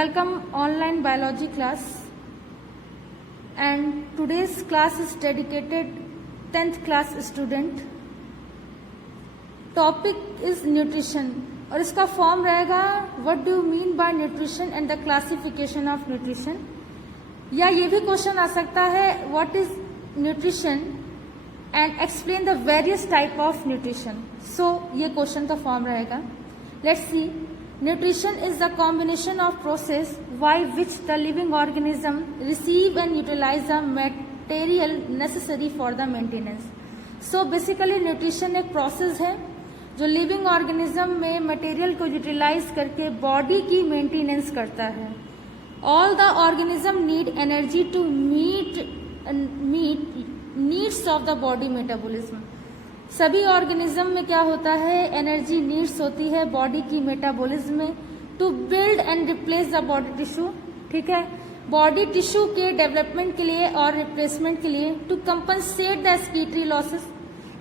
Welcome online biology class, and today's class is dedicated 10th class student. Topic is nutrition और इसका form रहेगा what do you mean by nutrition and the classification of nutrition. या ये भी question आ सकता है what is nutrition and explain the various type of nutrition. So ये क्वेश्चन का फॉर्म रहेगा। Let's see, nutrition is the combination of process by which the living organism receive and utilize the material necessary for the maintenance. So basically nutrition एक process है जो living organism में material को utilise करके body की maintenance करता है। All the organism need energy to meet needs of the body metabolism. सभी ऑर्गेनिज्म में क्या होता है, एनर्जी नीड्स होती है बॉडी की मेटाबॉलिज्म में to build and replace the body tissue. ठीक है, बॉडी टिश्यू के डेवलपमेंट के लिए और रिप्लेसमेंट के लिए, to compensate the excretory losses,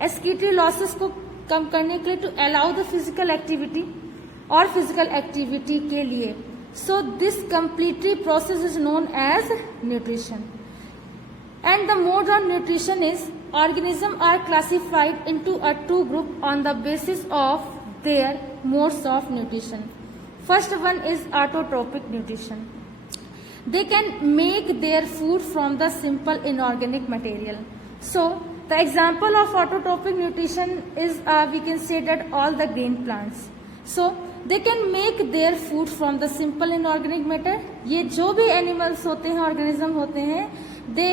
excretory losses को कम करने के लिए, to allow the physical activity और फिजिकल एक्टिविटी के लिए। So this completely process is known as nutrition. And the mode of nutrition is organisms are classified into a two group on the basis of their modes of nutrition. First one is autotrophic nutrition. They can make their food from the simple inorganic material. So the example of autotrophic nutrition is we can say that all the green plants. So they can make their food from the simple inorganic matter. ये जो भी animals होते हैं, organism होते हैं, they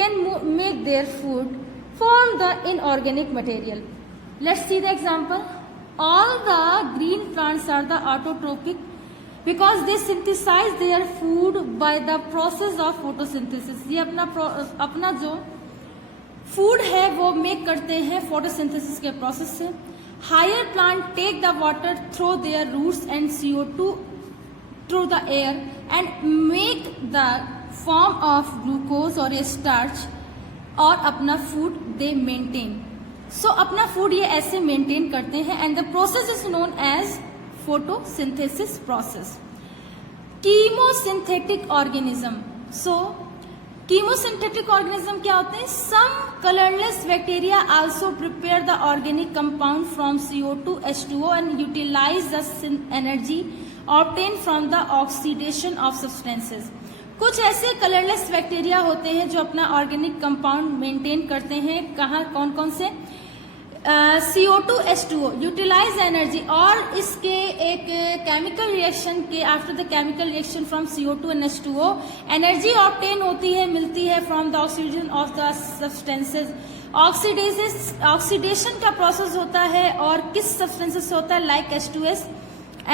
can make their food from the inorganic material. Let's see the example. All the green plants are the autotrophic because they synthesize their food by the process of photosynthesis. ये अपना जो food है वो make करते हैं photosynthesis के process से। Higher plant take the water through their roots and CO2 through the air and make the form of glucose और स्टार्च और अपना फूड दे मेंटेन। सो अपना फूड ये ऐसे मेंटेन करते हैं and the process is known as photosynthesis process. Chemosynthetic organism. So chemosynthetic organism क्या होते हैं? Some colourless bacteria also prepare the organic compound from CO2 H2O and utilize the energy obtain from the oxidation of substances. कुछ ऐसे colourless bacteria होते हैं जो अपना organic compound maintain करते हैं। कहाँ, कौन कौन से? CO2 H2O यूटिलाइज एनर्जी, और इसके एक केमिकल रिएक्शन के after the chemical reaction from CO2 and H2O energy obtain होती है, मिलती है from the oxygen of the substances. Oxidation का प्रोसेस होता है और किस सब्सटेंसेस होता है? Like H2S,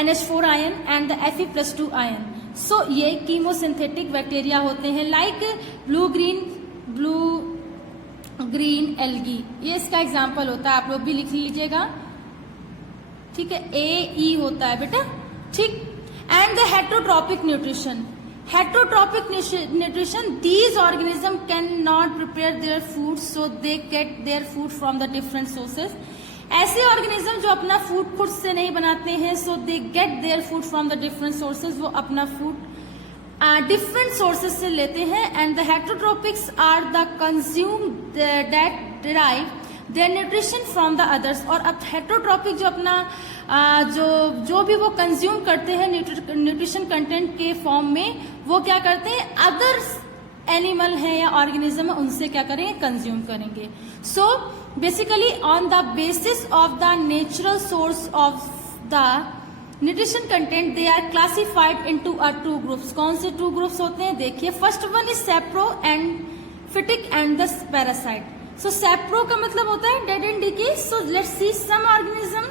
NH4 ion and the Fe+2 ion. So ये कीमोसिंथेटिक बैक्टीरिया होते हैं लाइक ब्लू ग्रीन एल्गी। ये इसका एग्जांपल होता है, आप लोग भी लिख लीजिएगा। ठीक है, AE होता है बेटा। ठीक। And the heterotrophic nutrition. Heterotrophic nutrition, these organism can not prepare their food so they get their food from the different sources. ऐसे ऑर्गेनिज्म जो अपना फूड खुद से नहीं बनाते हैं, so they get their food from the different sources, वो अपना फूड डिफरेंट सोर्सेज से लेते हैं। And the heterotrophs are the consume that derive their nutrition from the others. और अब हेटरोट्रॉपिक जो अपना जो भी वो कंज्यूम करते हैं न्यूट्रिशन कंटेंट के फॉर्म में, वो क्या करते हैं? अदर्स एनिमल है या ऑर्गेनिज्म है, उनसे क्या करेंगे? कंज्यूम करेंगे। So basically on the basis of the natural source of the nutrition content they are classified into two groups. कौन से टू ग्रुप्स होते हैं? देखिए, first one is sapro and phytic and the parasite. So sapro का मतलब होता है dead and decay. So let's see, some organism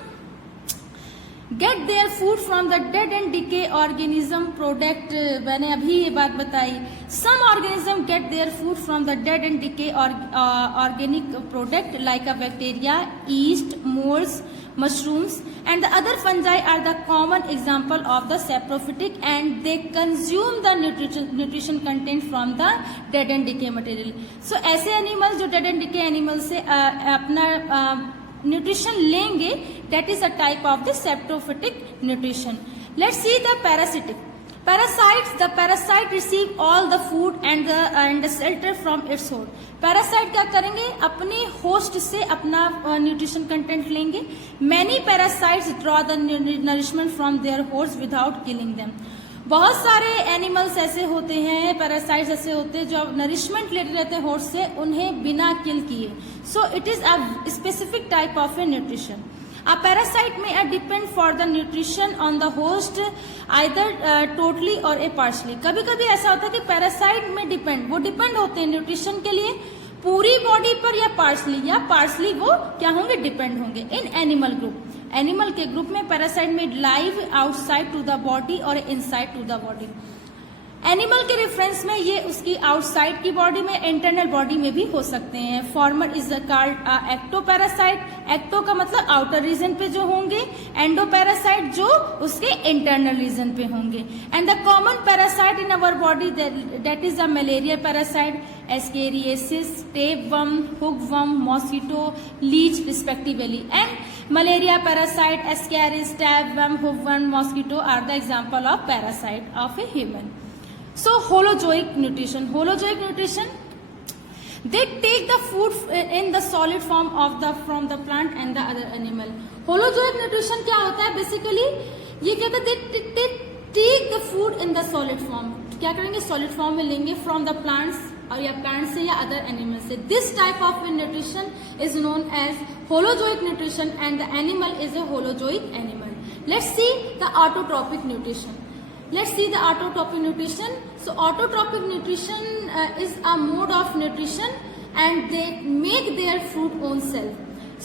get their food from the dead and decay organism product. मैंने अभी ये बात बताई। Some organism get their food from the dead and decay organic product like a bacteria, yeast, moulds, mushrooms, and the other fungi are the common example of the saprophytic, and they consume the nutrition content from the dead and decay material. So ऐसे animal जो dead and decay animal से अपना nutrition लेंगे, that is a type of the saprophytic nutrition. Let's see the parasitic. Parasites, the parasite receive all the food and the shelter from its host. Parasite क्या करेंगे, अपने host से अपना nutrition content लेंगे. Many parasites draw the nourishment from their host without killing them. बहुत सारे animals ऐसे होते हैं, पैरासाइट्स ऐसे होते हैं जो नरिशमेंट लेते रहते हैं होस्ट से, उन्हें बिना किल किए. So it is a specific type of A nutrition. A parasite may depend for the nutrition on the host either totally or a partially. कभी कभी ऐसा होता है कि पैरासाइट में वो डिपेंड होते हैं न्यूट्रिशन के लिए पूरी बॉडी पर या पार्शली वो क्या होंगे, डिपेंड होंगे. इन एनिमल ग्रुप, एनिमल के ग्रुप में पैरासाइट में live outside to the body और inside to the body. Animal के रेफरेंस में ये उसकी आउटसाइड की बॉडी में, इंटरनल बॉडी में भी हो सकते हैं. Former is called ecto parasite. Ecto का मतलब आउटर रीजन पे जो होंगे, एंडो पैरासाइट जो उसके इंटरनल रीजन पे होंगे. And the common parasite in our body that is a malaria parasite, ascariasis, tapeworm, hookworm, mosquito, leech respectively. And malaria parasite, ascaris, tapeworm, hookworm, mosquito are the example of parasite of a human. So holozoic nutrition. Holozoic nutrition, they take the food in the solid form from the plant and the other animal. Holozoic nutrition क्या होता है basically, ये क्या कहते हैं, they take the food in the solid form. क्या करेंगे, solid form में लेंगे from the plants और या plant से या other animal से. This type of nutrition is known as holozoic nutrition and the animal is a holozoic animal. Let's see the autotrophic nutrition. Let's see the autotrophic nutrition. So autotrophic nutrition is a mode of nutrition and they make their food own self.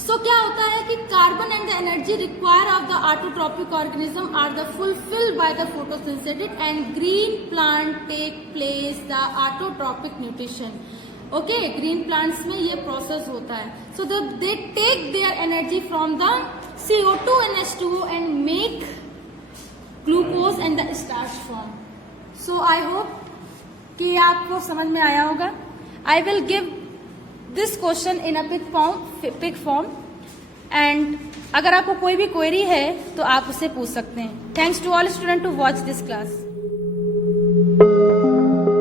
So क्या होता है कि carbon and the energy required of the autotrophic organism are the fulfilled by the photosynthetic and green plant take place the autotrophic nutrition. Okay, green plants में ये process होता है. So they take their energy from the CO2 and H2O and make glucose and the starch form. So I hope कि आपको समझ में आया होगा. I will give this question in a pic form and अगर आपको कोई भी क्वेरी है तो आप उससे पूछ सकते हैं. Thanks to all student to watch this class.